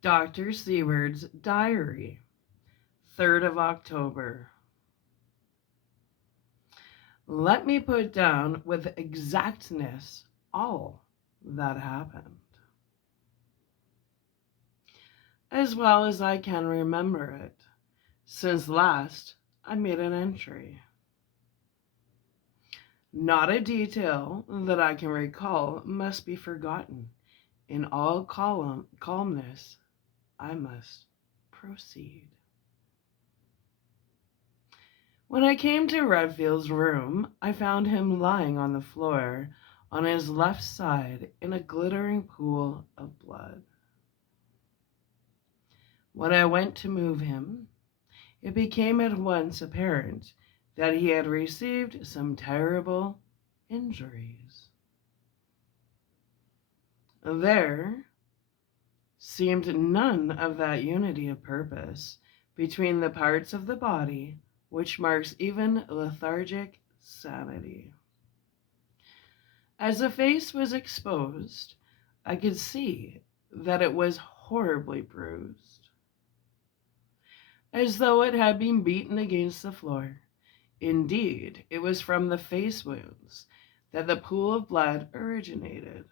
Dr. Seward's Diary, 3rd of October. Let me put down with exactness all that happened, as well as I can remember it, since last I made an entry. Not a detail that I can recall must be forgotten. In all calmness, I must proceed. When I came to Redfield's room, I found him lying on the floor on his left side in a glittering pool of blood. When I went to move him, it became at once apparent that he had received some terrible injuries. There seemed none of that unity of purpose between the parts of the body which marks even lethargic sanity. As the face was exposed, I could see that it was horribly bruised, as though it had been beaten against the floor. Indeed, it was from the face wounds that the pool of blood originated.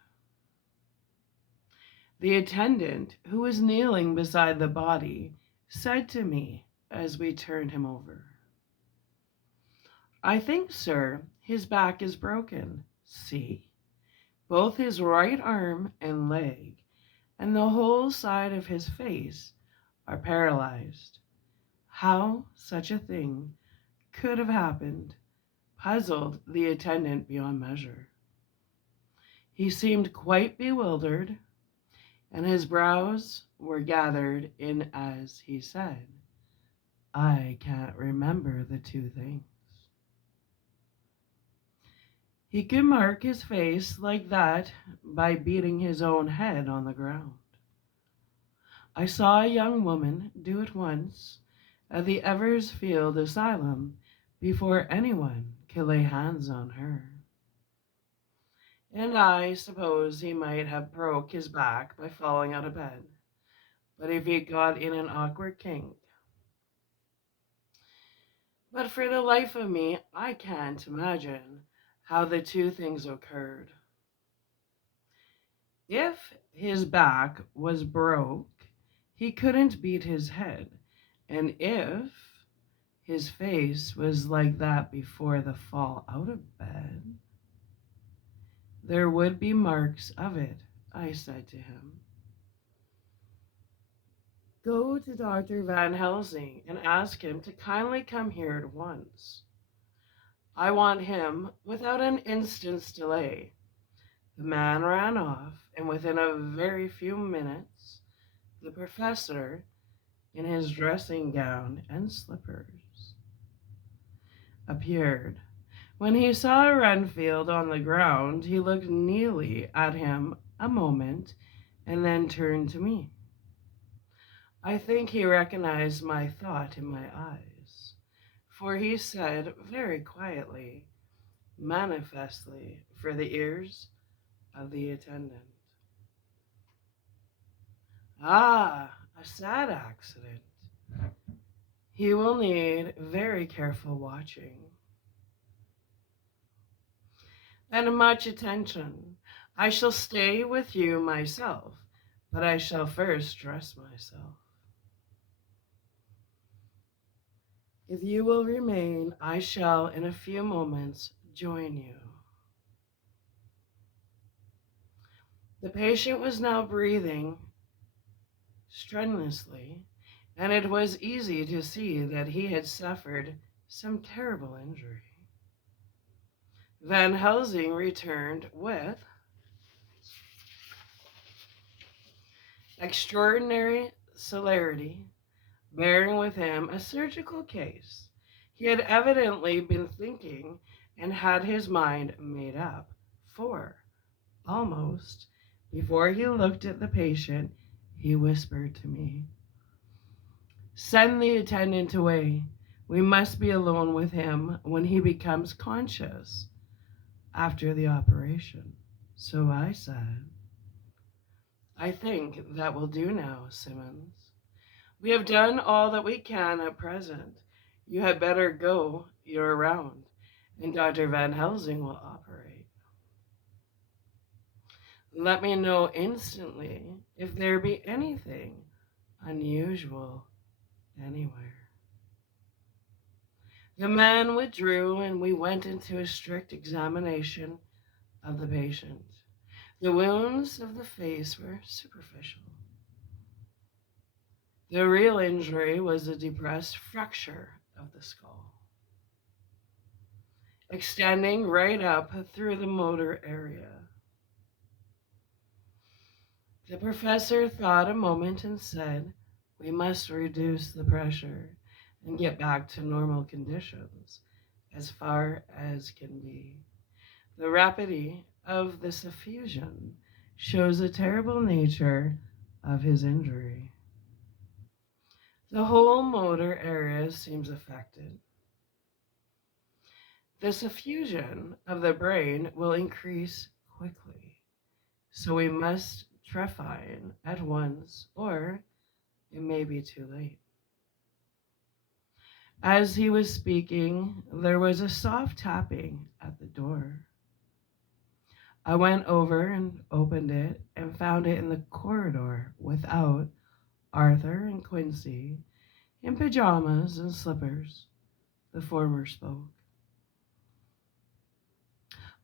The attendant, who was kneeling beside the body, said to me as we turned him over, "I think, sir, his back is broken. See, both his right arm and leg, and the whole side of his face are paralyzed. How such a thing could have happened puzzled the attendant beyond measure. He seemed quite bewildered, and his brows were gathered in as he said, 'I can't remember the two things.' He could mark his face like that by beating his own head on the ground. I saw a young woman do it once at the Eversfield Asylum before anyone could lay hands on her. And I suppose he might have broke his back by falling out of bed, but if he got in an awkward kink. But for the life of me, I can't imagine how the two things occurred. If his back was broke, he couldn't beat his head, and if his face was like that before the fall out of bed, there would be marks of it, I said to him. Go to Dr. Van Helsing and ask him to kindly come here at once. I want him without an instant's delay. The man ran off, and within a very few minutes, the professor, in his dressing gown and slippers, appeared. When he saw Renfield on the ground, he looked keenly at him a moment and then turned to me. I think he recognized my thought in my eyes, for he said very quietly, manifestly for the ears of the attendant, "Ah, a sad accident. He will need very careful watching and much attention. I shall stay with you myself, but I shall first dress myself. If you will remain, I shall in a few moments join you." The patient was now breathing strenuously, and it was easy to see that he had suffered some terrible injury. Van Helsing returned with extraordinary celerity, bearing with him a surgical case. He had evidently been thinking and had his mind made up, for almost before he looked at the patient, he whispered to me, Send the attendant away. We must be alone with him when he becomes conscious after the operation. So I said, I think that will do now, Simmons. We have done all that we can at present. You had better go your round, and Dr. Van Helsing will operate. Let me know instantly if there be anything unusual anywhere. The man withdrew, and we went into a strict examination of the patient. The wounds of the face were superficial. The real injury was a depressed fracture of the skull, extending right up through the motor area. The professor thought a moment and said, we must reduce the pressure and get back to normal conditions as far as can be. The rapidity of this effusion shows the terrible nature of his injury. The whole motor area seems affected. This effusion of the brain will increase quickly, so we must trephine at once, or it may be too late. As he was speaking, there was a soft tapping at the door. I went over and opened it and found it in the corridor without Arthur and Quincy in pajamas and slippers. The former spoke.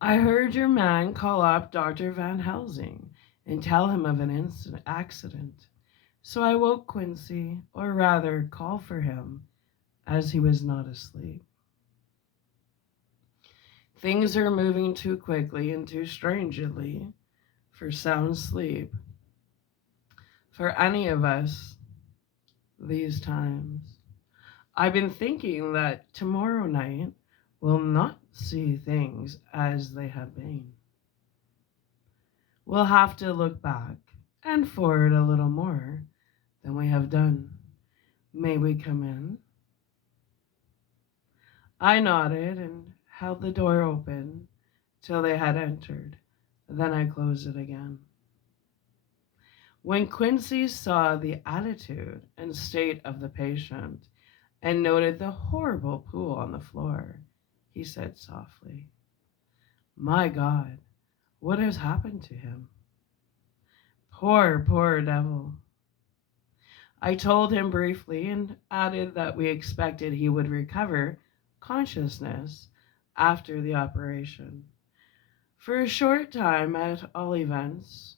I heard your man call up Dr. Van Helsing and tell him of an accident. So I woke Quincy, or rather called for him, as he was not asleep. Things are moving too quickly and too strangely for sound sleep for any of us these times. I've been thinking that tomorrow night we'll not see things as they have been. We'll have to look back and forward a little more than we have done. May we come in? I nodded and held the door open till they had entered. Then I closed it again. When Quincy saw the attitude and state of the patient and noted the horrible pool on the floor, he said softly, my God, what has happened to him? Poor, poor devil. I told him briefly and added that we expected he would recover consciousness after the operation. For a short time, at all events,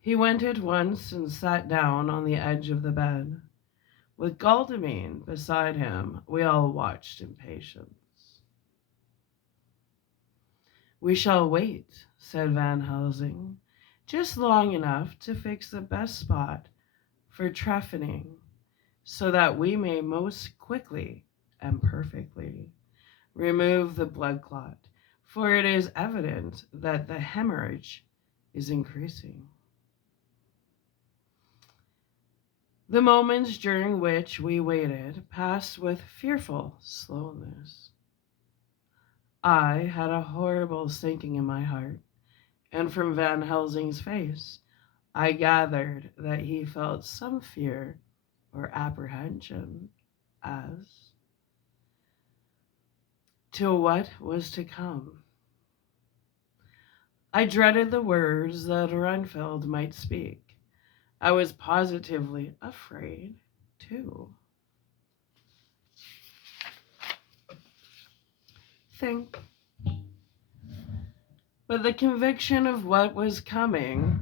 he went at once and sat down on the edge of the bed. With Galdamine beside him, we all watched in patience. We shall wait, said Van Helsing, just long enough to fix the best spot for trephining, so that we may most quickly and perfectly remove the blood clot, for it is evident that the hemorrhage is increasing. The moments during which we waited passed with fearful slowness. I had a horrible sinking in my heart, and from Van Helsing's face, I gathered that he felt some fear or apprehension as to what was to come. I dreaded the words that Renfield might speak. I was positively afraid, too. Think. But the conviction of what was coming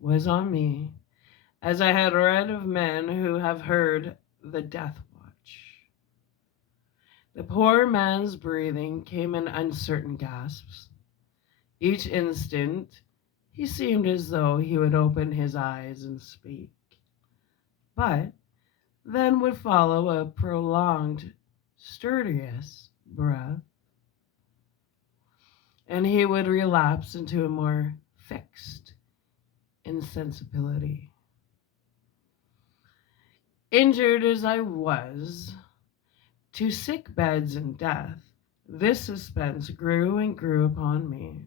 was on me, as I had read of men who have heard the death watch. The poor man's breathing came in uncertain gasps. Each instant, he seemed as though he would open his eyes and speak. But then would follow a prolonged, stertorous breath, and he would relapse into a more fixed insensibility. Injured as I was, to sick beds and death, this suspense grew and grew upon me.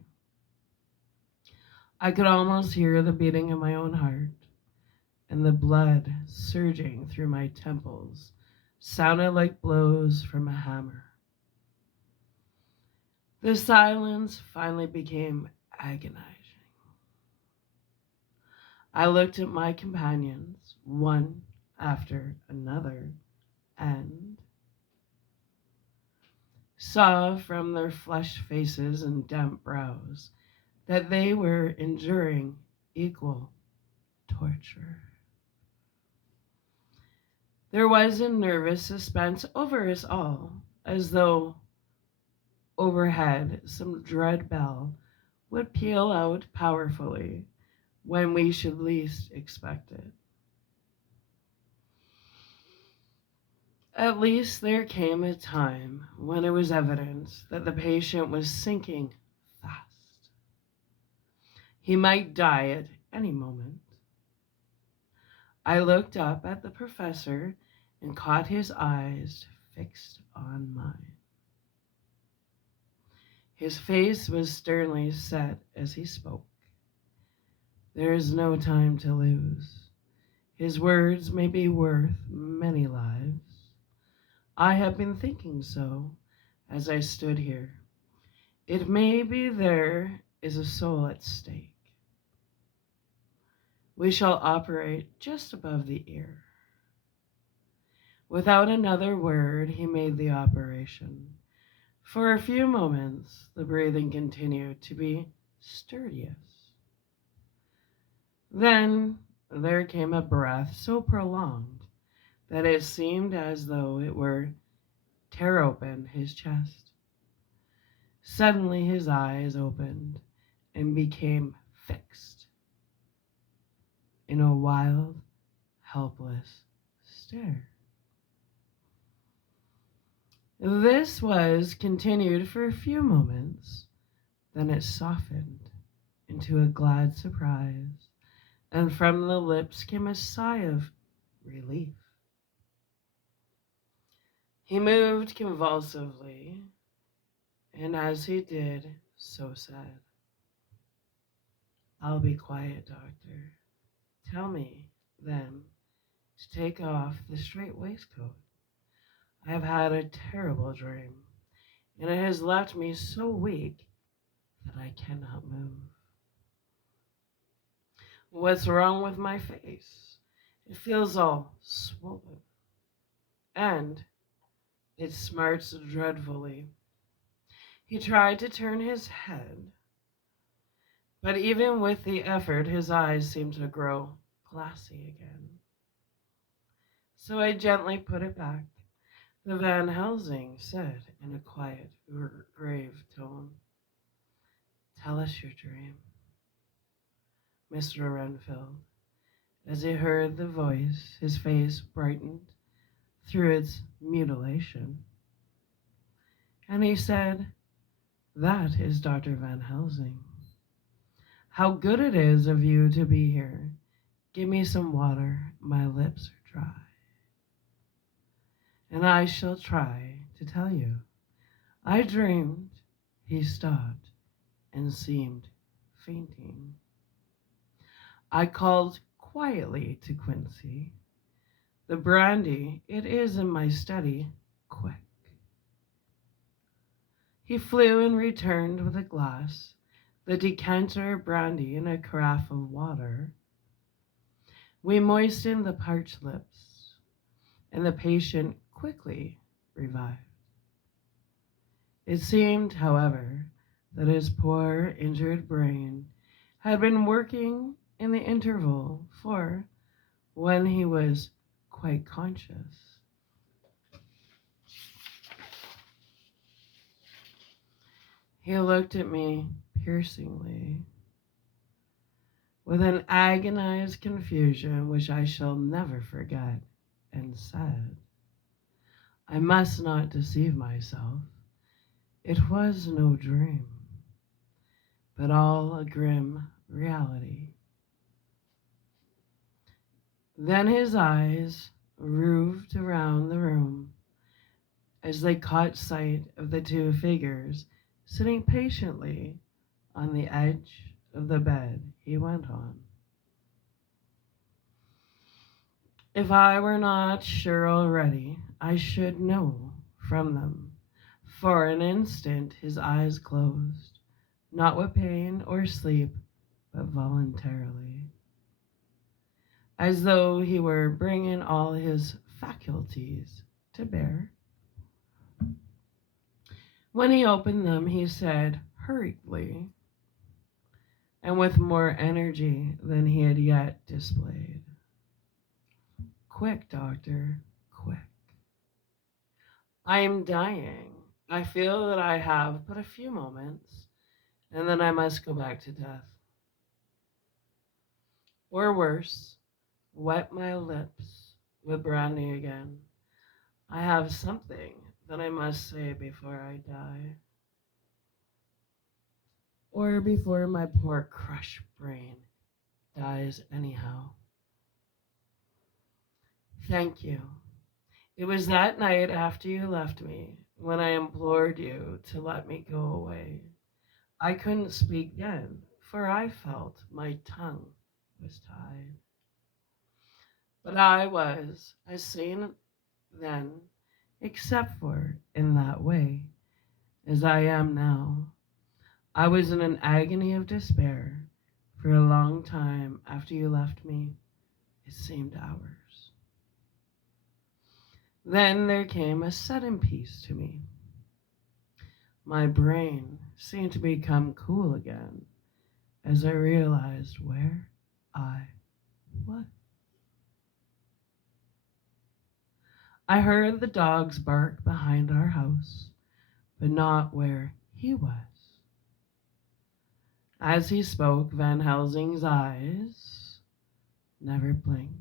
I could almost hear the beating of my own heart, and the blood surging through my temples sounded like blows from a hammer. The silence finally became agonizing. I looked at my companions, one after another, and saw from their flushed faces and damp brows that they were enduring equal torture. There was a nervous suspense over us all, as though overhead some dread bell would peal out powerfully when we should least expect it. At least there came a time when it was evident that the patient was sinking fast. He might die at any moment. I looked up at the professor and caught his eyes fixed on mine. His face was sternly set as he spoke. There is no time to lose. His words may be worth many lives. I have been thinking so as I stood here. It may be there is a soul at stake. We shall operate just above the ear. Without another word, he made the operation. For a few moments, the breathing continued to be stertorous. Then there came a breath so prolonged that it seemed as though it were tear open his chest. Suddenly his eyes opened and became fixed in a wild, helpless stare. This was continued for a few moments, then it softened into a glad surprise, and from the lips came a sigh of relief. He moved convulsively, and as he did, so said, "I'll be quiet, doctor. Tell me, then, to take off the strait waistcoat. I have had a terrible dream, and it has left me so weak that I cannot move. What's wrong with my face? It feels all swollen, and it smarts dreadfully." He tried to turn his head, but even with the effort, his eyes seemed to grow glassy again. So I gently put it back. The Van Helsing said in a quiet, grave tone, "Tell us your dream." Mr. Renfield, as he heard the voice, his face brightened through its mutilation, and he said, "That is Dr. Van Helsing. How good it is of you to be here. Give me some water, my lips are dry." And I shall try to tell you. I dreamed. He stopped and seemed fainting. I called quietly to Quincy. "The brandy, it is in my study. Quick." He flew and returned with a glass, the decanter of brandy, and a carafe of water. We moistened the parched lips, and the patient quickly revived. It seemed, however, that his poor injured brain had been working in the interval, for when he was quite conscious, he looked at me piercingly with an agonized confusion which I shall never forget, and said, "I must not deceive myself. It was no dream, but all a grim reality." Then his eyes roved around the room as they caught sight of the two figures sitting patiently on the edge of the bed he went on. If I were not sure already, I should know from them. For an instant his eyes closed, not with pain or sleep, but voluntarily, as though he were bringing all his faculties to bear. When he opened them, he said hurriedly, and with more energy than he had yet displayed, "Quick, doctor, quick. I am dying. I feel that I have but a few moments, and then I must go back to death. Or worse, wet my lips with brandy again. I have something that I must say before I die, or before my poor crushed brain dies anyhow. Thank you. It was that night after you left me when I implored you to let me go away. I couldn't speak then, for I felt my tongue was tied. But I was as sane then, except for in that way, as I am now. I was in an agony of despair for a long time after you left me. It seemed hours. Then there came a sudden peace to me. My brain seemed to become cool again as I realized where I was. I heard the dogs bark behind our house, but not where he was. As he spoke, Van Helsing's eyes never blinked,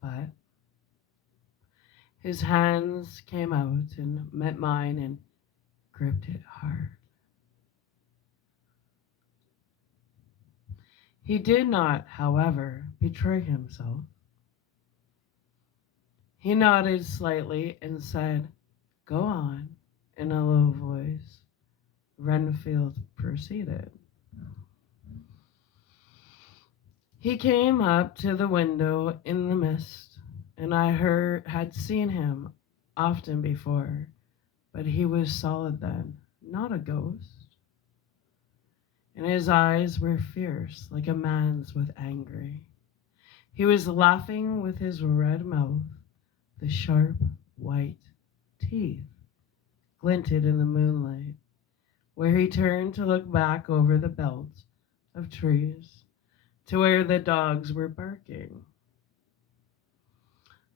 but his hands came out and met mine and gripped it hard. He did not, however, betray himself. He nodded slightly and said, "Go on," in a low voice. Renfield proceeded. He came up to the window in the mist, and I had seen him often before, but he was solid then, not a ghost. And his eyes were fierce, like a man's with angry. He was laughing with his red mouth. The sharp, white teeth glinted in the moonlight, where he turned to look back over the belt of trees to where the dogs were barking.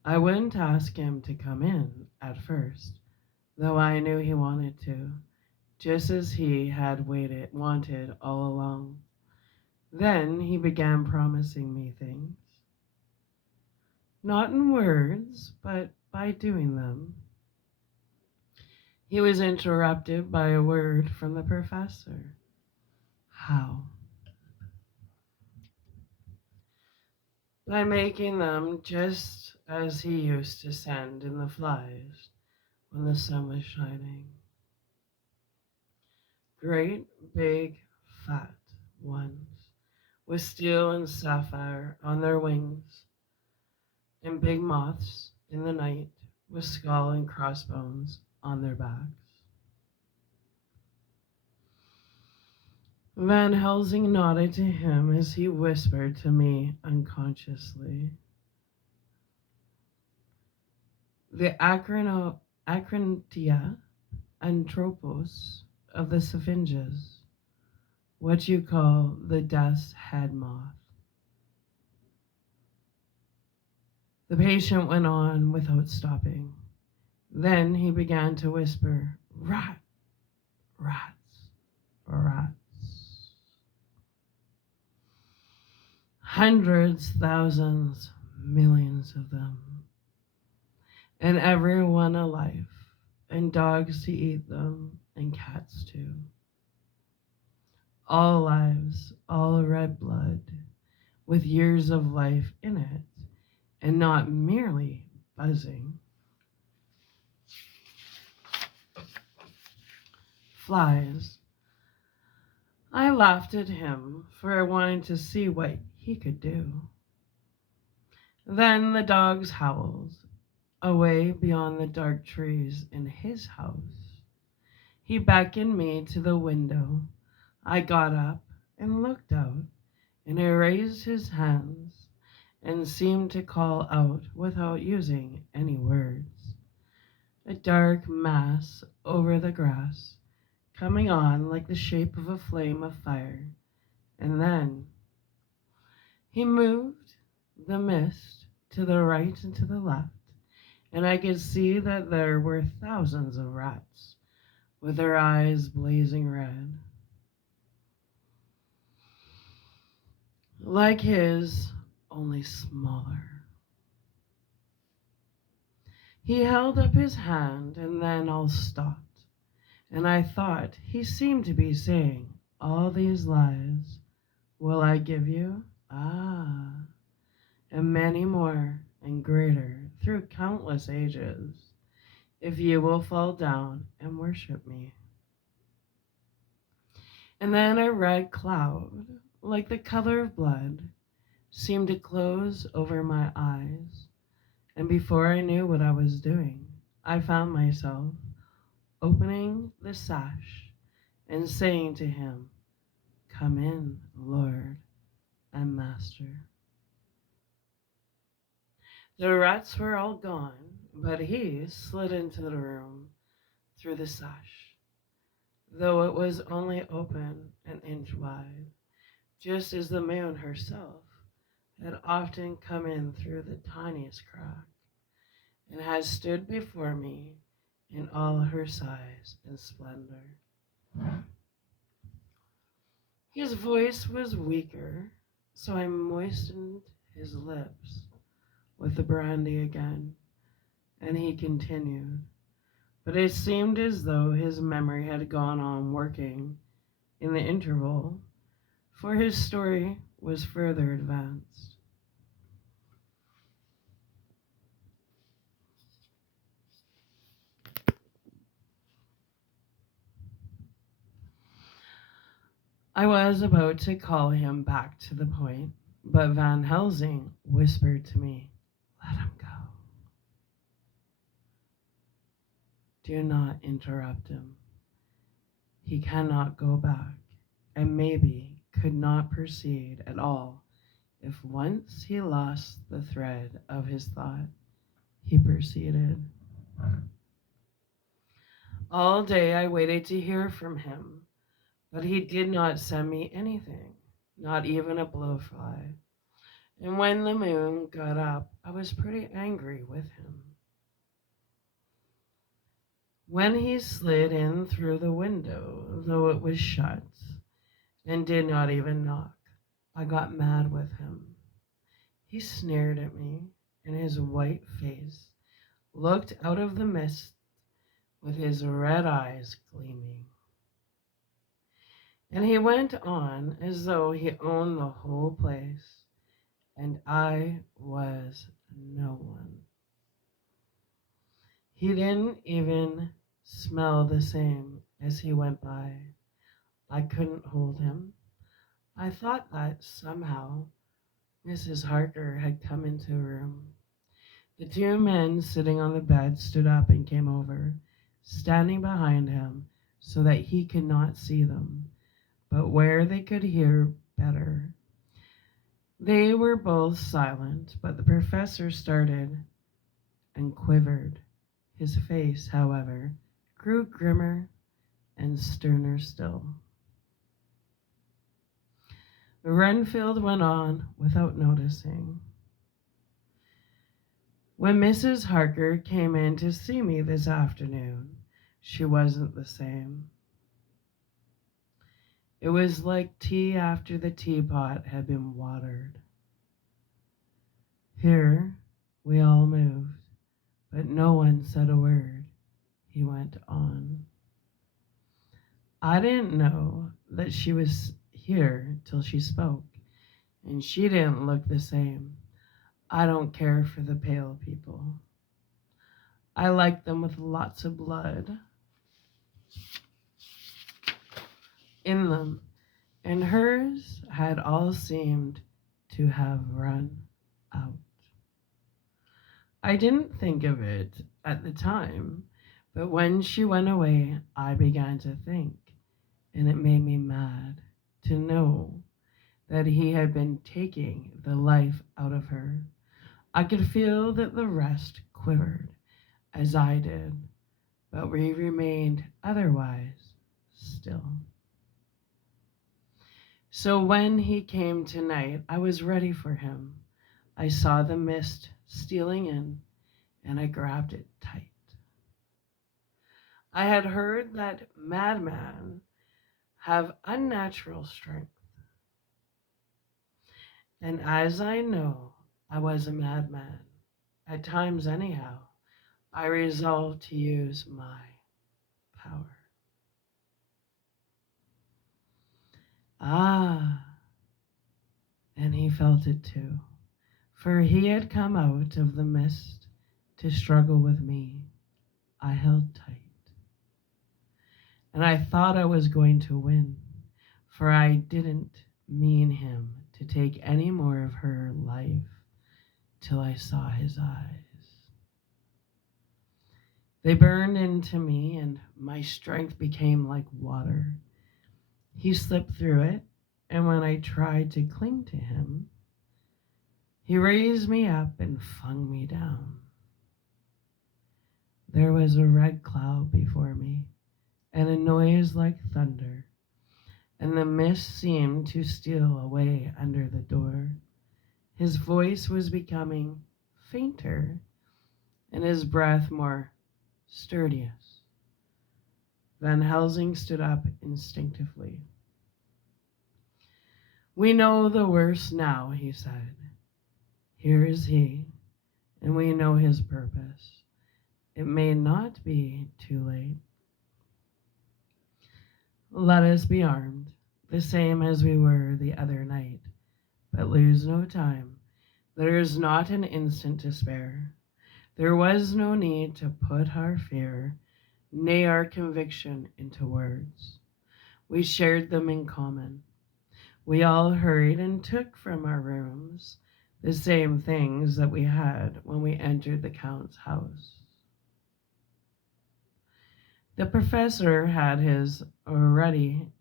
I wouldn't ask him to come in at first, though I knew he wanted to, just as he had wanted all along. Then he began promising me things, not in words, but by doing them. He was interrupted by a word from the professor. How? By making them just as he used to send in the flies when the sun was shining. Great, big, fat ones, with steel and sapphire on their wings, and big moths in the night with skull and crossbones on their backs. Van Helsing nodded to him as he whispered to me unconsciously. The Acrantia anthropos of the Sphinges, what you call the death's head moth. The patient went on without stopping. Then he began to whisper, "Rat, rats, rats. Hundreds, thousands, millions of them. And every one alive, and dogs to eat them, and cats too. All lives, all red blood, with years of life in it, and not merely buzzing. Flies. I laughed at him, for I wanted to see what he could do. Then the dogs howled, away beyond the dark trees in his house. He beckoned me to the window. I got up and looked out, and he raised his hands and seemed to call out without using any words. A dark mass over the grass, coming on like the shape of a flame of fire, and then he moved the mist to the right and to the left, and I could see that there were thousands of rats with their eyes blazing red, like his, only smaller. He held up his hand, and then all stopped, and I thought he seemed to be saying, "All these lies will I give you? Ah, and many more and greater through countless ages, if you will fall down and worship me." And then a red cloud, like the color of blood, seemed to close over my eyes, and before I knew what I was doing, I found myself opening the sash and saying to him, "Come in, Lord and Master." The rats were all gone, but he slid into the room through the sash, though it was only open an inch wide, just as the moon herself had often come in through the tiniest crack, and had stood before me in all her size and splendor. His voice was weaker, so I moistened his lips with the brandy again, and he continued, but it seemed as though his memory had gone on working in the interval, for his story was further advanced. I was about to call him back to the point, but Van Helsing whispered to me, "Let him go. Do not interrupt him. He cannot go back, and maybe could not proceed at all if once he lost the thread of his thought." He proceeded. "All day I waited to hear from him, but he did not send me anything, not even a blowfly. And when the moon got up, I was pretty angry with him. When he slid in through the window, though it was shut, and did not even knock, I got mad with him. He sneered at me, and his white face looked out of the mist with his red eyes gleaming. And he went on as though he owned the whole place, and I was no one. He didn't even smell the same as he went by. I couldn't hold him. I thought that somehow Mrs. Harker had come into the room. The two men sitting on the bed stood up and came over, standing behind him so that he could not see them, but where they could hear better. They were both silent, but the professor started and quivered. His face, however, grew grimmer and sterner still. Renfield went on without noticing. "When Mrs. Harker came in to see me this afternoon, she wasn't the same. It was like tea after the teapot had been watered." Here we all moved, but no one said a word. He went on. "I didn't know that she was here till she spoke, and she didn't look the same. I don't care for the pale people. I like them with lots of blood in them, and hers had all seemed to have run out. I didn't think of it at the time, but when she went away, I began to think, and it made me mad to know that he had been taking the life out of her. I could feel that the rest quivered as I did, but we remained otherwise still. So when he came tonight, I was ready for him. I saw the mist stealing in, and I grabbed it tight. I had heard that madmen have unnatural strength, and as I know I was a madman, at times anyhow, I resolved to use my power. Ah, and he felt it too, for he had come out of the mist to struggle with me. I held tight, and I thought I was going to win, for I didn't mean him to take any more of her life till I saw his eyes. They burned into me, and my strength became like water. He slipped through it, and when I tried to cling to him, he raised me up and flung me down. There was a red cloud before me, and a noise like thunder, and the mist seemed to steal away under the door. His voice was becoming fainter, and his breath more stertorous. Van Helsing stood up instinctively. "We know the worst now," he said. "Here is he, and we know his purpose. It may not be too late. Let us be armed, the same as we were the other night, but lose no time. There is not an instant to spare. There was no need to put our fear, nay, our conviction, into words. We shared them in common. We all hurried and took from our rooms the same things that we had when we entered the Count's house. The professor had his already,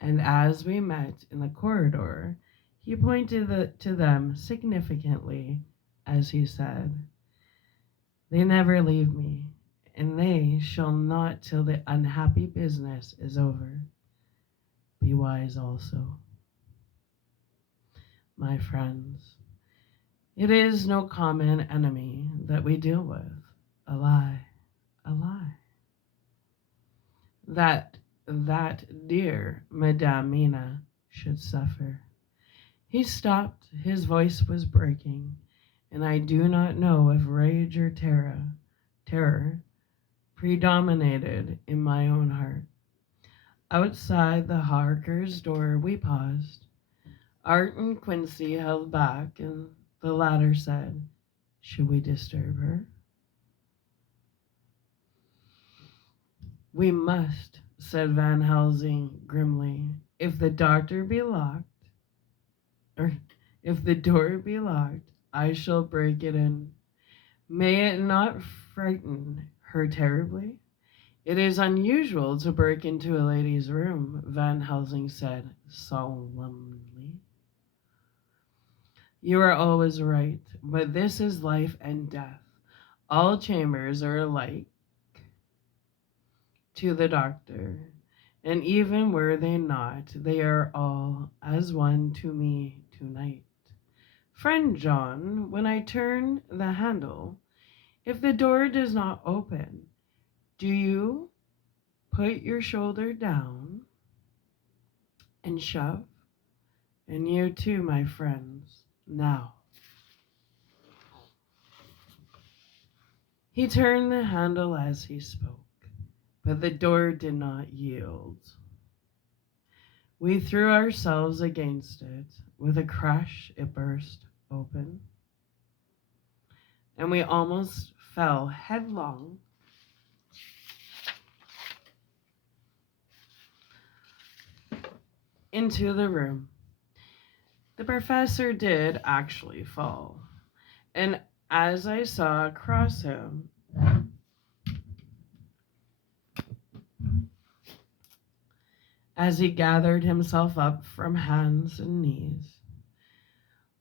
and as we met in the corridor, he pointed to them significantly as he said, "They never leave me, and they shall not till the unhappy business is over. Be wise also, my friends. It is no common enemy that we deal with. A lie, a lie. That dear Madame Mina should suffer." He stopped, his voice was breaking, and I do not know if rage or terror predominated in my own heart. Outside the Harkers' door we paused. Art and Quincy held back, and the latter said, "Should we disturb her?" "We must," said Van Helsing grimly. "If the doctor be locked, or if the door be locked, I shall break it in. May it not frighten her terribly?" "It is unusual to break into a lady's room," Van Helsing said solemnly. "You are always right, but this is life and death. All chambers are alike to the doctor, and even were they not, they are all as one to me tonight. Friend John, when I turn the handle, if the door does not open, do you put your shoulder down and shove? And you too, my friends, now." He turned the handle as he spoke, but the door did not yield. We threw ourselves against it. With a crash, it burst open. and we almost fell headlong into the room. The professor did actually fall, and as I saw across him, as he gathered himself up from hands and knees,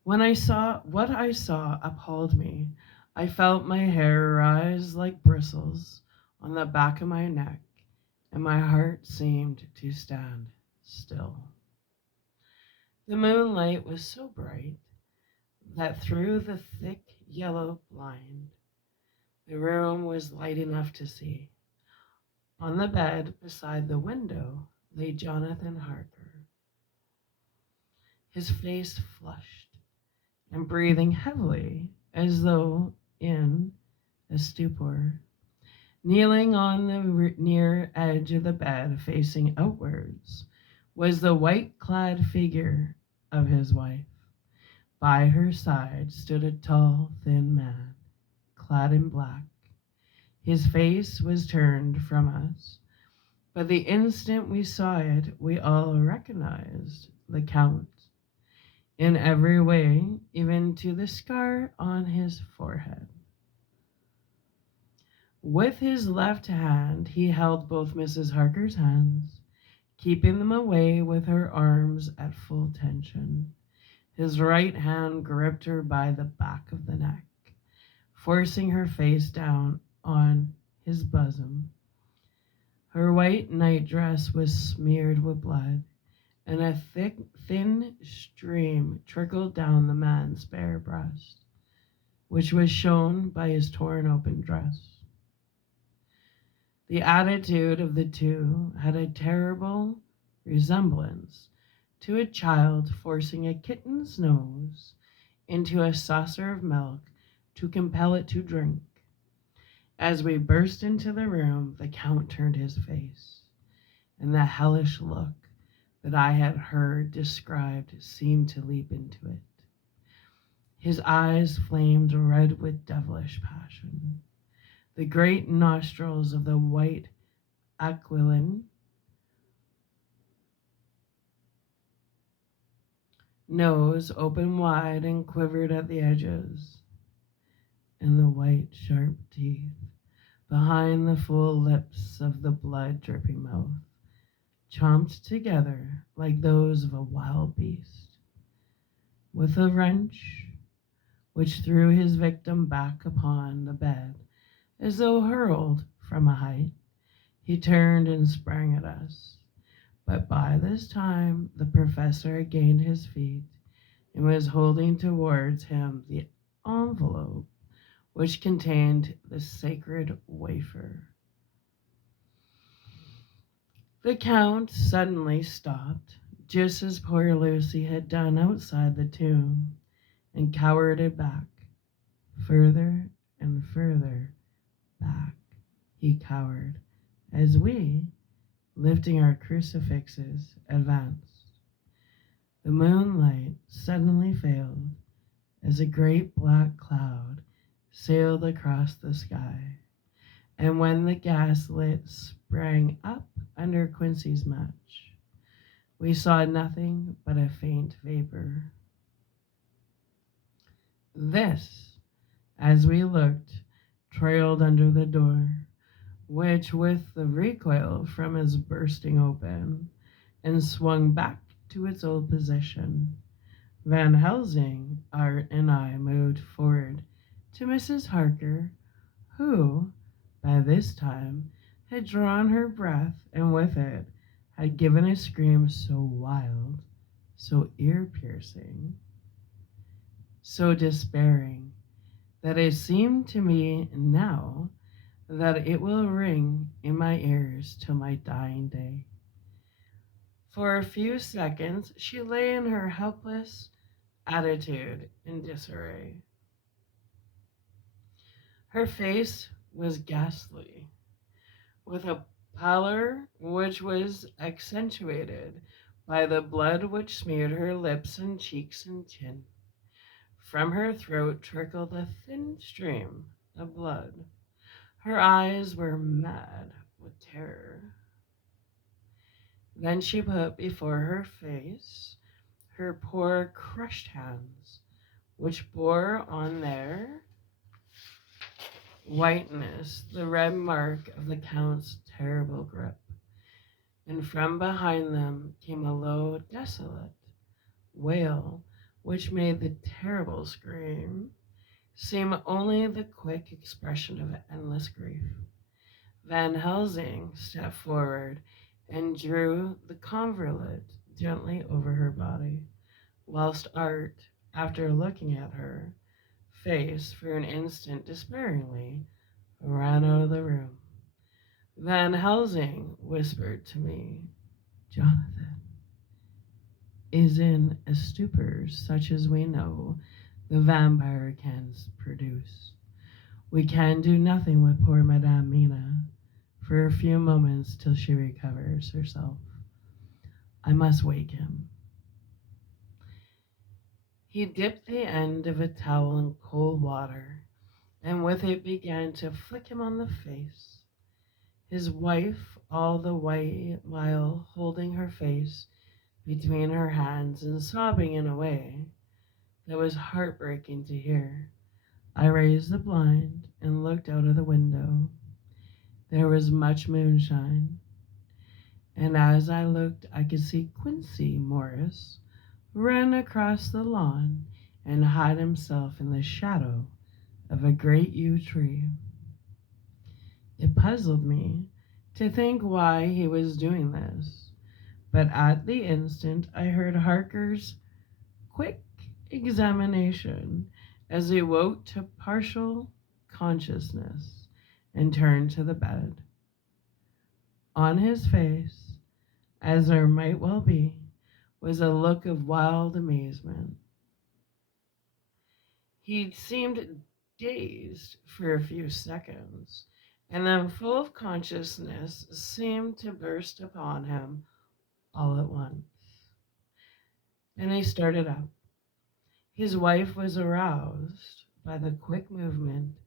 what I saw appalled me. I felt my hair rise like bristles on the back of my neck, and my heart seemed to stand still. The moonlight was so bright that through the thick yellow blind, the room was light enough to see. On the bed beside the window lay Jonathan Harker, his face flushed and breathing heavily as though in a stupor. Kneeling on the near edge of the bed, facing outwards, was the white-clad figure of his wife. By her side stood a tall, thin man, clad in black. His face was turned from us, but the instant we saw it, we all recognized the Count in every way, even to the scar on his forehead. With his left hand, he held both Mrs. Harker's hands, keeping them away with her arms at full tension. His right hand gripped her by the back of the neck, forcing her face down on his bosom. Her white nightdress was smeared with blood, and a thin stream trickled down the man's bare breast, which was shown by his torn open dress. The attitude of the two had a terrible resemblance to a child forcing a kitten's nose into a saucer of milk to compel it to drink. As we burst into the room, the Count turned his face, and the hellish look that I had heard described seemed to leap into it. His eyes flamed red with devilish passion. The great nostrils of the white aquiline nose opened wide and quivered at the edges, and the white sharp teeth behind the full lips of the blood-dripping mouth chomped together like those of a wild beast. With a wrench which threw his victim back upon the bed as though hurled from a height, he turned and sprang at us. But by this time the professor had gained his feet and was holding towards him the envelope which contained the sacred wafer. The Count suddenly stopped, just as poor Lucy had done outside the tomb, and cowered back. Further and further back he cowered, as we, lifting our crucifixes, advanced. The moonlight suddenly failed as a great black cloud sailed across the sky, and when the gas lit sprang up under Quincy's match, we saw nothing but a faint vapor. This, as we looked, trailed under the door, which, with the recoil from its bursting open, and swung back to its old position. Van Helsing, Art, and I moved forward to Mrs. Harker, who, by this time, had drawn her breath, and with it had given a scream so wild, so ear-piercing, so despairing, that it seemed to me now that it will ring in my ears till my dying day. For a few seconds she lay in her helpless attitude in disarray. Her face was ghastly, with a pallor which was accentuated by the blood which smeared her lips and cheeks and chin. From her throat trickled a thin stream of blood. Her eyes were mad with terror. Then she put before her face her poor crushed hands, which bore on their whiteness the red mark of the Count's terrible grip. And from behind them came a low, desolate wail, which made the terrible scream seem only the quick expression of endless grief. Van Helsing stepped forward and drew the coverlet gently over her body, whilst Art, after looking at her face for an instant despairingly, ran out of the room. Van Helsing whispered to me, "Jonathan is in a stupor such as we know the vampire can produce. We can do nothing with poor Madame Mina for a few moments till she recovers herself. I must wake him." He dipped the end of a towel in cold water, and with it began to flick him on the face. His wife, all the while holding her face between her hands and sobbing in a way that was heartbreaking to hear. I raised the blind and looked out of the window. There was much moonshine, and as I looked, I could see Quincy Morris run across the lawn and hide himself in the shadow of a great yew tree. It puzzled me to think why he was doing this, but at the instant I heard Harker's quick examination as he woke to partial consciousness and turned to the bed. On his face, as there might well be, was a look of wild amazement. He seemed dazed for a few seconds, and then full of consciousness seemed to burst upon him all at once. And he started up. His wife was aroused by the quick movement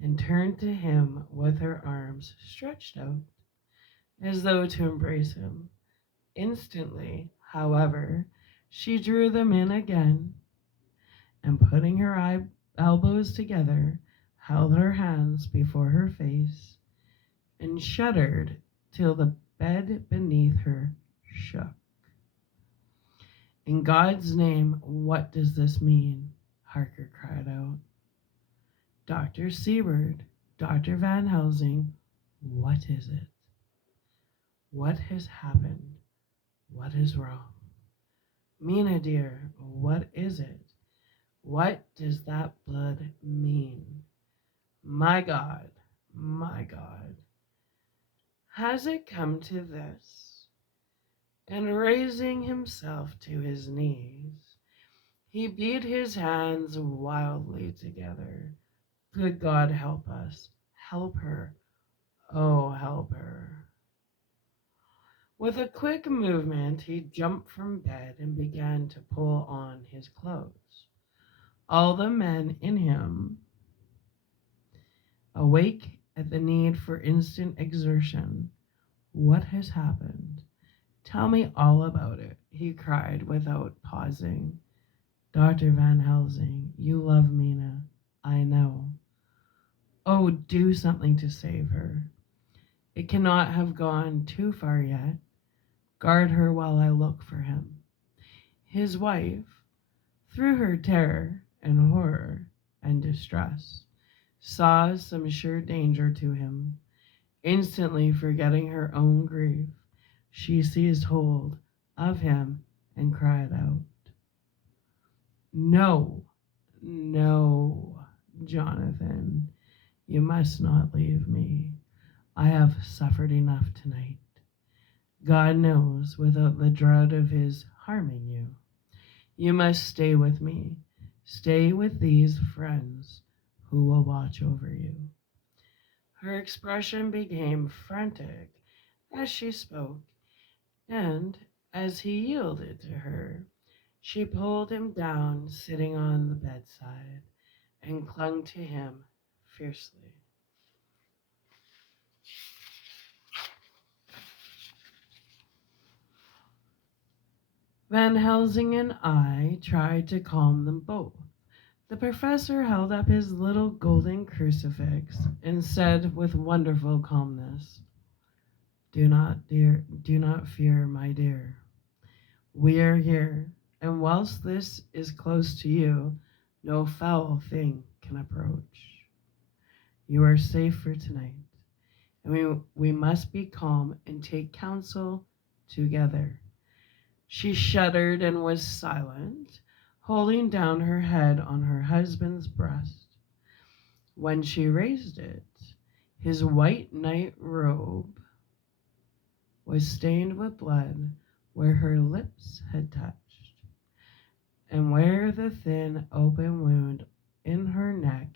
and turned to him with her arms stretched out, as though to embrace him. Instantly, however, she drew them in again, and putting her elbows together, held her hands before her face, and shuddered till the bed beneath her shook. "In God's name, what does this mean?" Harker cried out. "Dr. Seward, Dr. Van Helsing, what is it? What has happened? What is wrong? Mina dear, what is it? What does that blood mean? My God, my God, has it come to this?" And raising himself to his knees, he beat his hands wildly together. "Good God, help us! Help her! Oh, help her!" With a quick movement, he jumped from bed and began to pull on his clothes. All the men in him, awake at the need for instant exertion. "What has happened? Tell me all about it," he cried without pausing. "Dr. Van Helsing, you love Mina, I know. Oh, do something to save her. It cannot have gone too far yet. Guard her while I look for him." His wife, through her terror and horror and distress, saw some sure danger to him. Instantly forgetting her own grief, she seized hold of him and cried out, "No, no, Jonathan, you must not leave me. I have suffered enough tonight. God knows, without the dread of his harming you. You must stay with me. Stay with these friends who will watch over you." Her expression became frantic as she spoke, and as he yielded to her, She pulled him down, sitting on the bedside, and clung to him fiercely. Van Helsing and I tried to calm them both. The professor held up his little golden crucifix and said with wonderful calmness, do not fear, my dear. We are here, and whilst this is close to you, no foul thing can approach. You are safe for tonight, and we must be calm and take counsel together. She shuddered and was silent, holding down her head on her husband's breast. When she raised it, his white night robe was stained with blood where her lips had touched, and where the thin open wound in her neck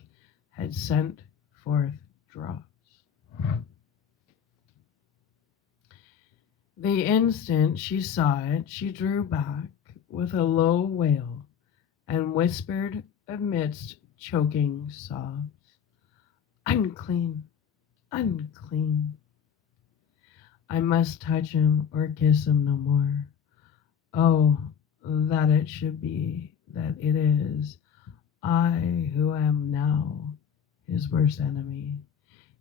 had sent forth drops. The instant she saw it, she drew back with a low wail and whispered amidst choking sobs, "Unclean, unclean. I must touch him or kiss him no more. Oh, that it should be that it is I who am now his worst enemy,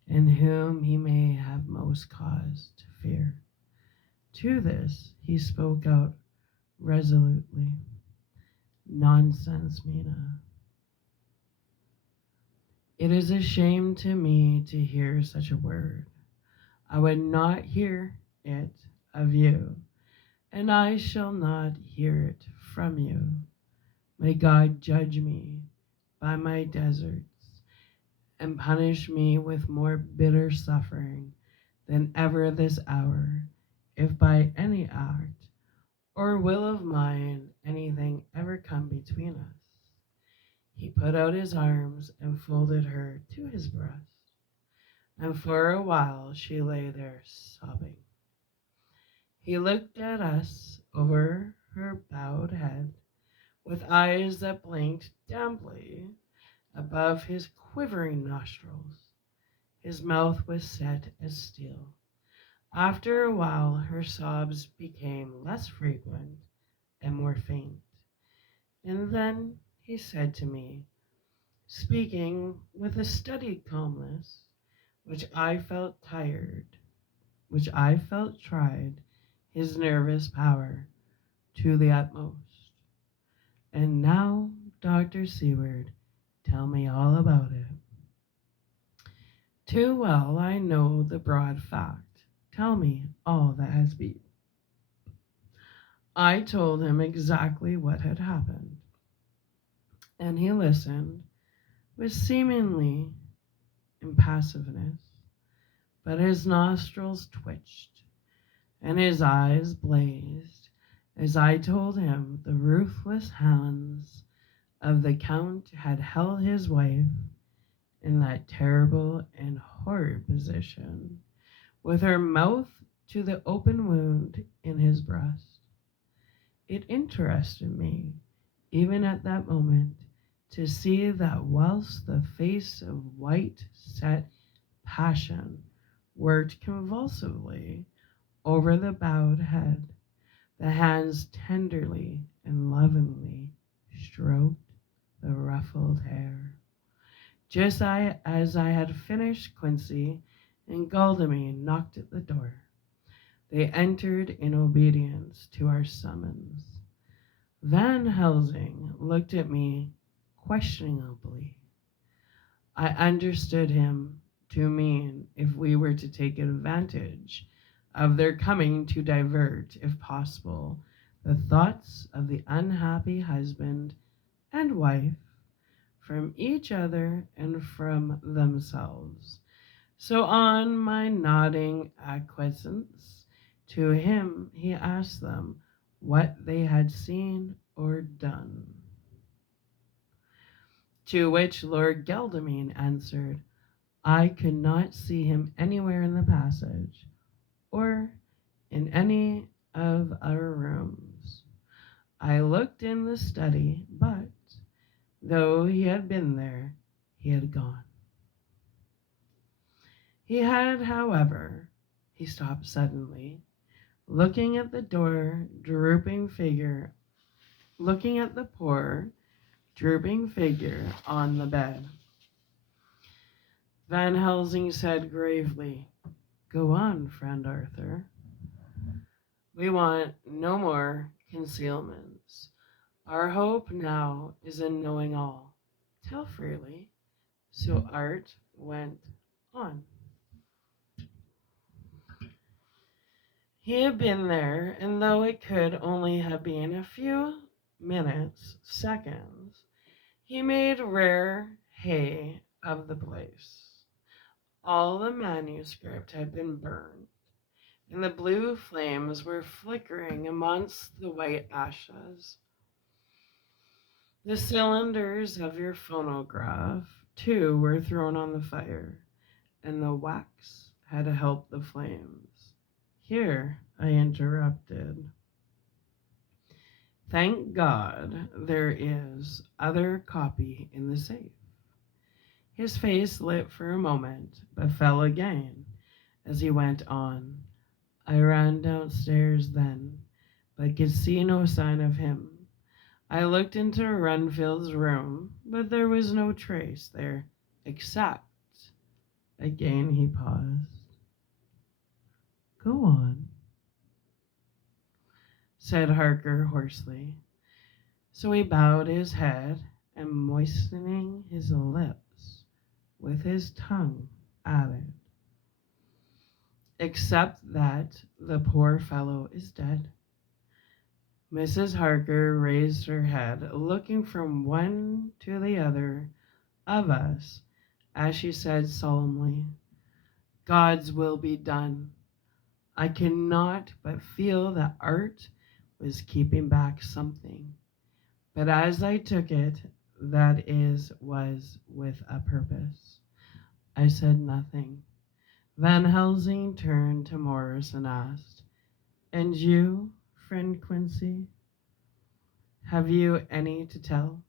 and whom he may have most cause to fear." To this he spoke out resolutely, "Nonsense, Mina. It is a shame to me to hear such a word. I would not hear it of you, and I shall not hear it from you. May God judge me by my deserts and punish me with more bitter suffering than ever this hour, if by any act or will of mine anything ever come between us." He put out his arms and folded her to his breast, and for a while she lay there sobbing. He looked at us over her bowed head with eyes that blinked damply above his quivering nostrils. His mouth was set as steel. After a while her sobs became less frequent and more faint, and then he said to me, speaking with a studied calmness, which I felt tried his nervous power to the utmost. "And now, Dr. Seward, tell me all about it." "Too well I know the broad fact. Tell me all that has been." I told him exactly what had happened, and he listened with seemingly impassiveness, but his nostrils twitched and his eyes blazed as I told him the ruthless hands of the Count had held his wife in that terrible and horrid position, with her mouth to the open wound in his breast. It interested me, even at that moment, to see that whilst the face of white set passion worked convulsively over the bowed head, the hands tenderly and lovingly stroked the ruffled hair. Just as I had finished, Quincy and Godalming knocked at the door. They entered in obedience to our summons. Van Helsing looked at me questioningly. I understood him to mean if we were to take advantage of their coming to divert, if possible, the thoughts of the unhappy husband and wife from each other and from themselves. So on my nodding acquiescence to him, he asked them what they had seen or done. To which Lord Godalming answered, "I could not see him anywhere in the passage, or in any of our rooms. I looked in the study, but though he had been there, he had gone. He had, however, he stopped suddenly, looking at the door, drooping figure, looking at the poor, drooping figure on the bed. Van Helsing said gravely, "Go on, friend Arthur. We want no more concealments. Our hope now is in knowing all. Tell freely." So Art went on. He had been there, and though it could only have been a few minutes, seconds, he made rare hay of the place. All the manuscript had been burned, and the blue flames were flickering amongst the white ashes. The cylinders of your phonograph, too, were thrown on the fire, and the wax had helped the flames. Here, I interrupted. Thank God there is other copy in the safe. His face lit for a moment, but fell again as he went on. I ran downstairs then, but could see no sign of him. I looked into Renfield's room, but there was no trace there, except... Again he paused. Go on, said Harker hoarsely. So he bowed his head and, moistening his lips with his tongue, added, except that the poor fellow is dead. Mrs. Harker raised her head, looking from one to the other of us as she said solemnly, God's will be done. I cannot but feel that Art was keeping back something, but as I took it, that was with a purpose. I said nothing. Van Helsing turned to Morris and asked, and you, friend Quincy, have you any to tell?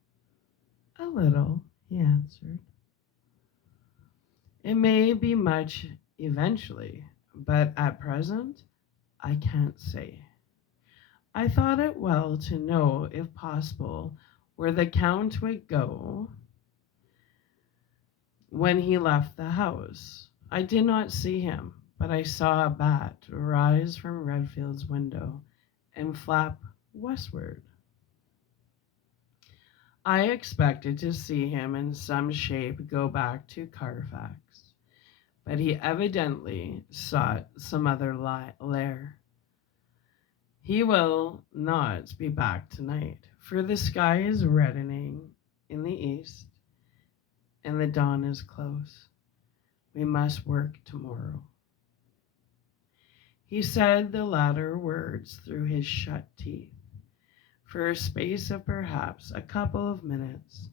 A little, he answered. It may be much eventually, but at present I can't say. I thought it well to know, if possible, where the Count would go when he left the house. I did not see him, but I saw a bat rise from Redfield's window and flap westward. I expected to see him in some shape go back to Carfax, but he evidently sought some other lair. He will not be back tonight, for the sky is reddening in the east, and the dawn is close. We must work tomorrow. He said the latter words through his shut teeth. For a space of perhaps a couple of minutes,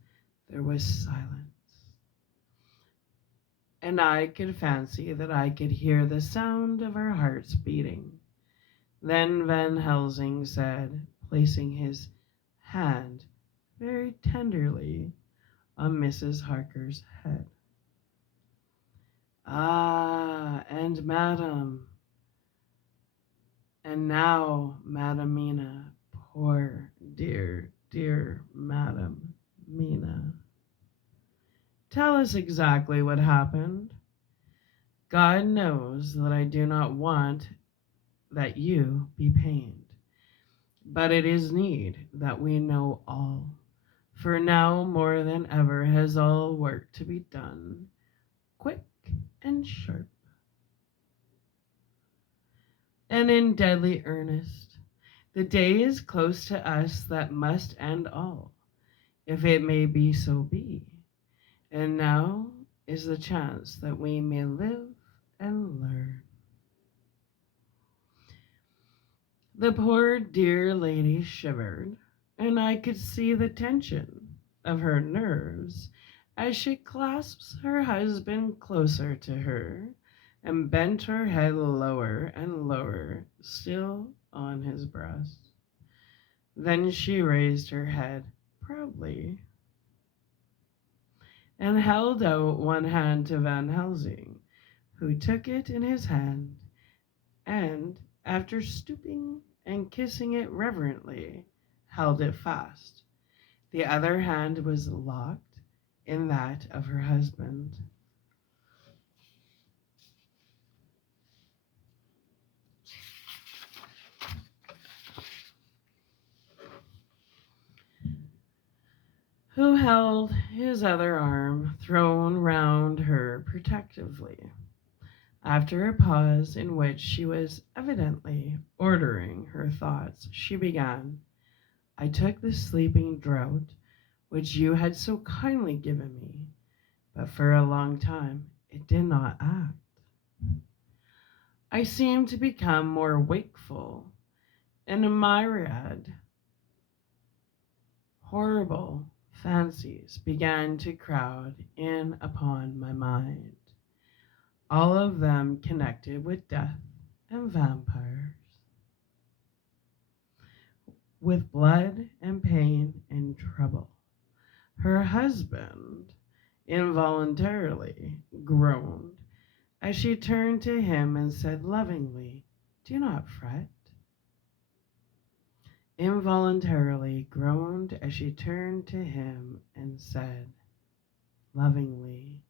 there was silence, and I could fancy that I could hear the sound of our hearts beating. Then Van Helsing said, placing his hand very tenderly on Mrs. Harker's head, Ah, and madam, and now, Madam Mina, poor, dear, dear Madam Mina, tell us exactly what happened. God knows that I do not want that you be pained, but it is need that we know all, for now more than ever has all work to be done, quick and sharp, and in deadly earnest. The day is close to us that must end all, if it may be so be, and now is the chance that we may live and learn. The poor dear lady shivered, and I could see the tension of her nerves as she clasps her husband closer to her and bent her head lower and lower still on his breast. Then she raised her head proudly and held out one hand to Van Helsing, who took it in his hand and, after stooping and kissing it reverently, held it fast. The other hand was locked in that of her husband. Who held his other arm thrown round her protectively. After a pause in which she was evidently ordering her thoughts, she began, I took the sleeping draught which you had so kindly given me, but for a long time it did not act. I seemed to become more wakeful, and a myriad horrible fancies began to crowd in upon my mind, all of them connected with death and vampires, with blood and pain and trouble. Her husband involuntarily groaned as she turned to him and said lovingly, Do not fret. Involuntarily groaned as she turned to him and said lovingly,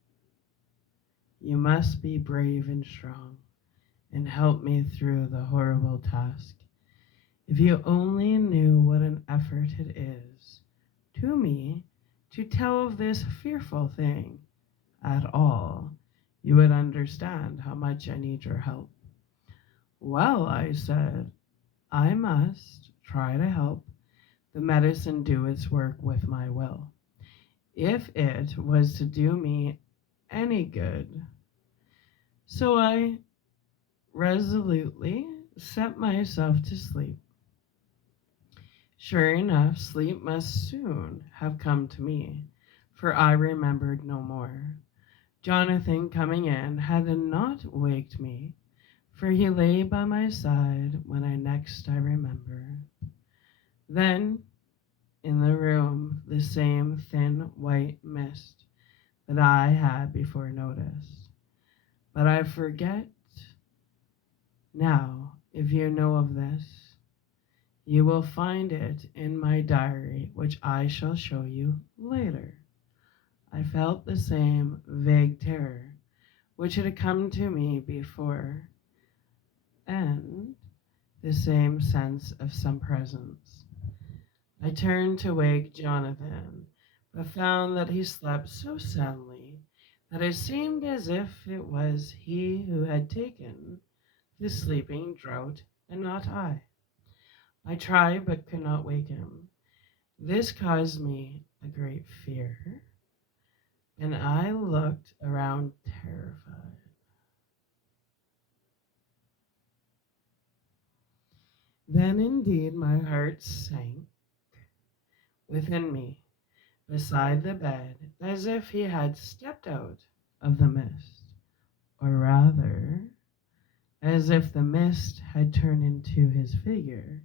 You must be brave and strong and help me through the horrible task. If you only knew what an effort it is to me to tell of this fearful thing at all, you would understand how much I need your help. Well, I said, I must try to help the medicine do its work with my will. If it was to do me any good. So I resolutely set myself to sleep. Sure enough, sleep must soon have come to me, for I remembered no more. Jonathan coming in had not waked me, for he lay by my side when I remember. Then in the room the same thin white mist that I had before noticed. But I forget now, if you know of this, you will find it in my diary, which I shall show you later. I felt the same vague terror which had come to me before, and the same sense of some presence. I turned to wake Jonathan, but found that he slept so soundly that it seemed as if it was he who had taken the sleeping draught and not I. I tried but could not wake him. This caused me a great fear, and I looked around terrified. Then indeed my heart sank within me beside the bed as if he had stepped out of the mist, or rather, as if the mist had turned into his figure,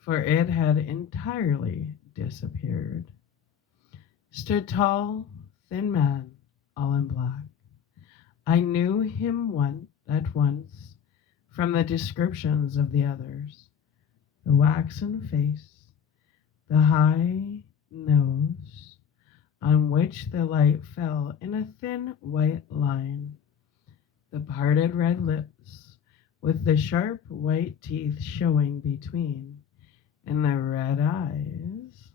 for it had entirely disappeared. Stood tall, thin man, all in black. I knew him at once from the descriptions of the others. The waxen face, the high nose, on which the light fell in a thin white line, the parted red lips, with the sharp white teeth showing between, and the red eyes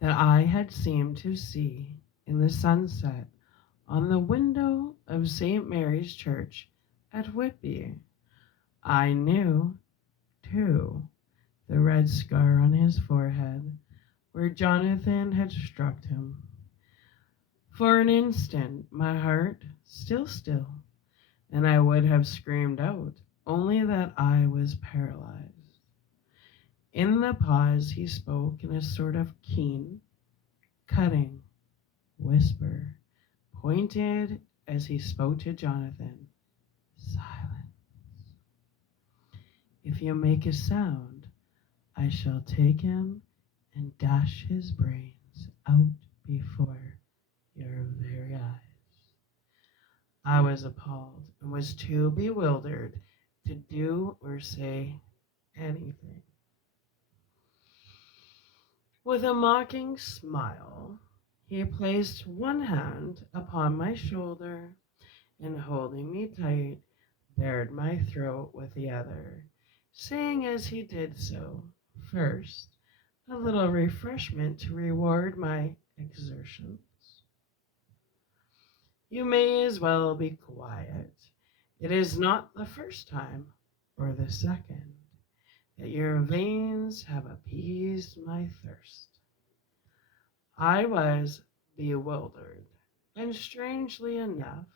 that I had seemed to see in the sunset on the window of St. Mary's Church at Whitby. I knew, too, the red scar on his forehead where Jonathan had struck him. For an instant my heart still, and I would have screamed out, only that I was paralyzed. In the pause he spoke in a sort of keen, cutting whisper, pointed as he spoke to Jonathan. Silence. If you make a sound, I shall take him and dash his brains out before your very eyes. I was appalled and was too bewildered to do or say anything. With a mocking smile, he placed one hand upon my shoulder and, holding me tight, bared my throat with the other, saying as he did so, first, a little refreshment to reward my exertions. You may as well be quiet. It is not the first time or the second that your veins have appeased my thirst. I was bewildered, and strangely enough,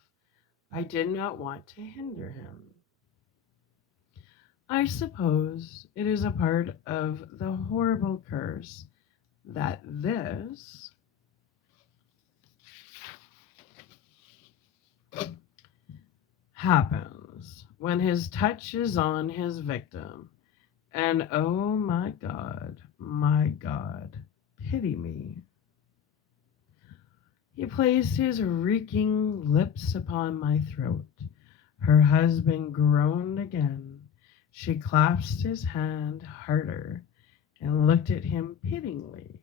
I did not want to hinder him. I suppose it is a part of the horrible curse that this happens when his touch is on his victim. And oh my God, pity me. He placed his reeking lips upon my throat. Her husband groaned again. She clasped his hand harder and looked at him pityingly,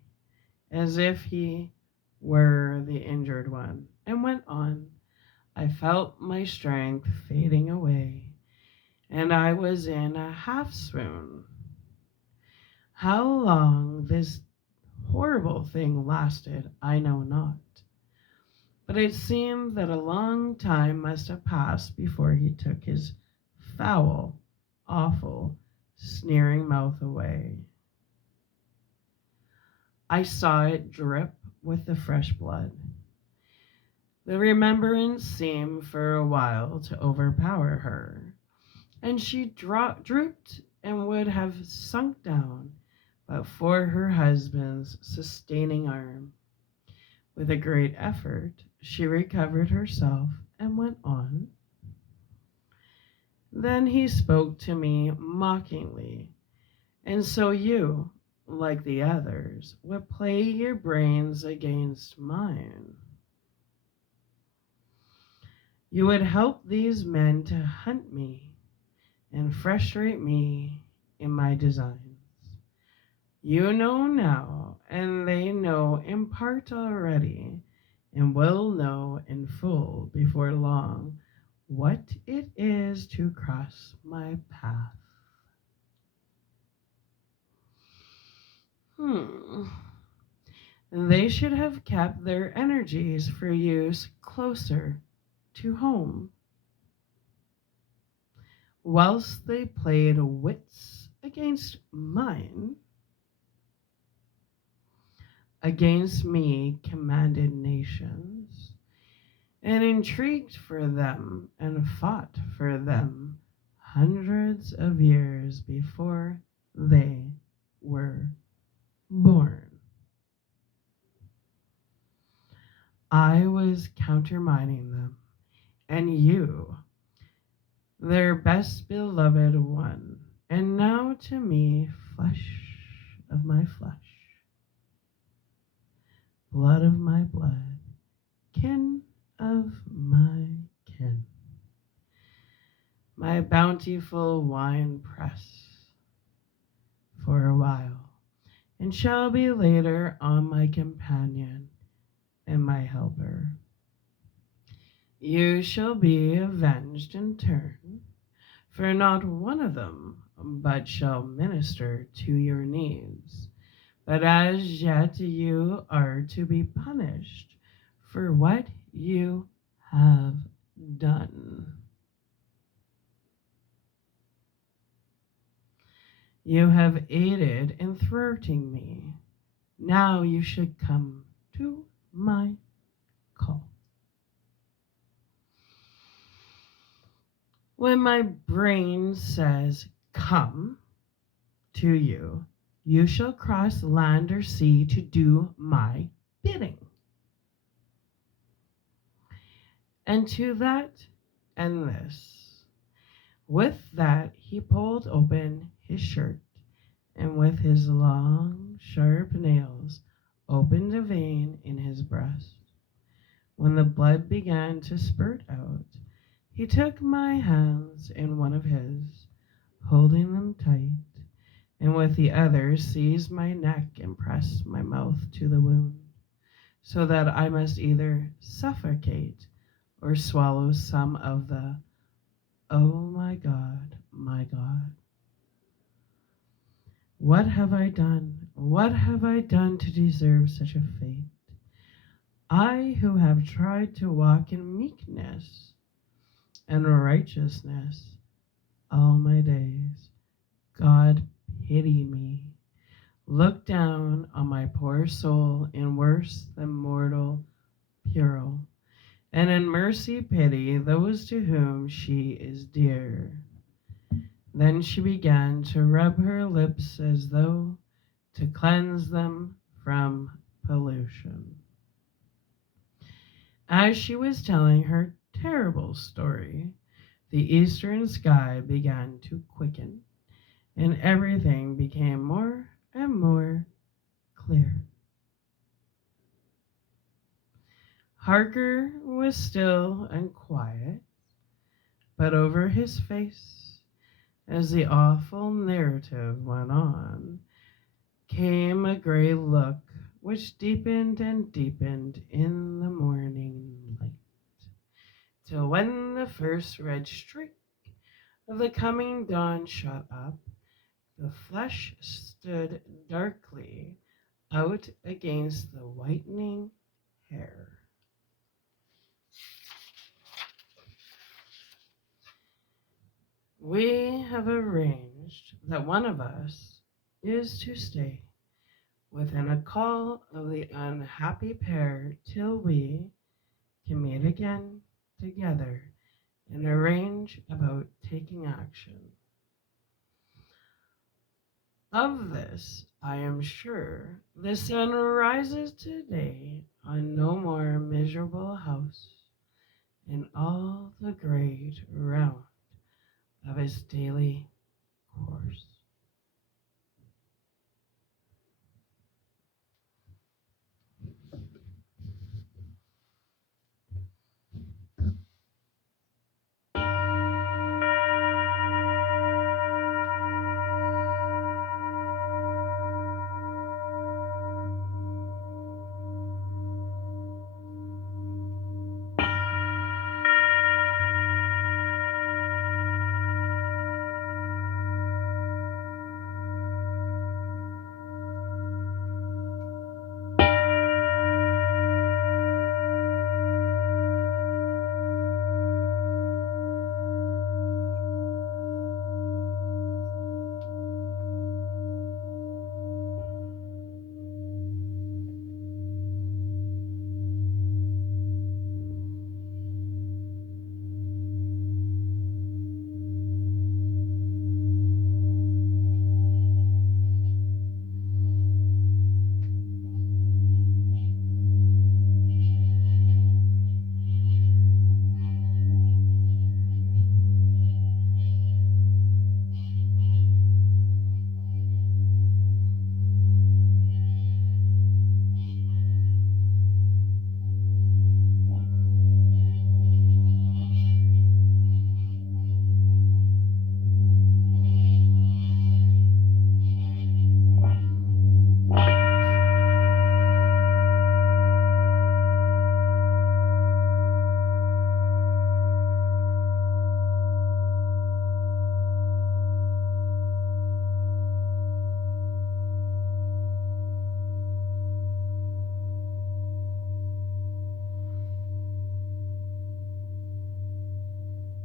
as if he were the injured one, and went on. I felt my strength fading away, and I was in a half swoon. How long this horrible thing lasted, I know not, but it seemed that a long time must have passed before he took his foul, awful, sneering mouth away. I saw it drip with the fresh blood. The remembrance seemed for a while to overpower her, and she drooped and would have sunk down but for her husband's sustaining arm. With a great effort, she recovered herself and went on. Then he spoke to me mockingly. And so you, like the others, would play your brains against mine. You would help these men to hunt me and frustrate me in my designs. You know now, and they know in part already, and will know in full before long, what it is to cross my path. They should have kept their energies for use closer to home, whilst they played wits against mine. Against me commanded nations, and intrigued for them and fought for them hundreds of years before they were born. I was countermining them, and you, their best beloved one, and now to me flesh of my flesh, blood of my blood, kin of my kin, my bountiful wine press for a while, and shall be later on my companion and my helper. You shall be avenged in turn, for not one of them but shall minister to your needs. But as yet you are to be punished for what you have done. You have aided in thwarting me. Now you should come to my call. When my brain says, come to you, you shall cross land or sea to do my bidding. And to that and this. With that, he pulled open his shirt and with his long, sharp nails opened a vein in his breast. When the blood began to spurt out, he took my hands in one of his, holding them tight, and with the other seized my neck and pressed my mouth to the wound, so that I must either suffocate or swallow some of the "Oh my God, what have I done? What have I done to deserve such a fate? I who have tried to walk in meekness and righteousness all my days. God, pity me. Look down on my poor soul in worse than mortal peril, and in mercy pity those to whom she is dear." Then she began to rub her lips as though to cleanse them from pollution. As she was telling her terrible story, the eastern sky began to quicken, and everything became more and more clear. Harker was still and quiet, but over his face, as the awful narrative went on, came a gray look which deepened and deepened in the morning light, till when the first red streak of the coming dawn shot up, the flesh stood darkly out against the whitening hair. We have arranged that one of us is to stay within a call of the unhappy pair till we can meet again together and arrange about taking action. Of this I am sure the sun rises today on no more miserable house in all the great round of its daily course.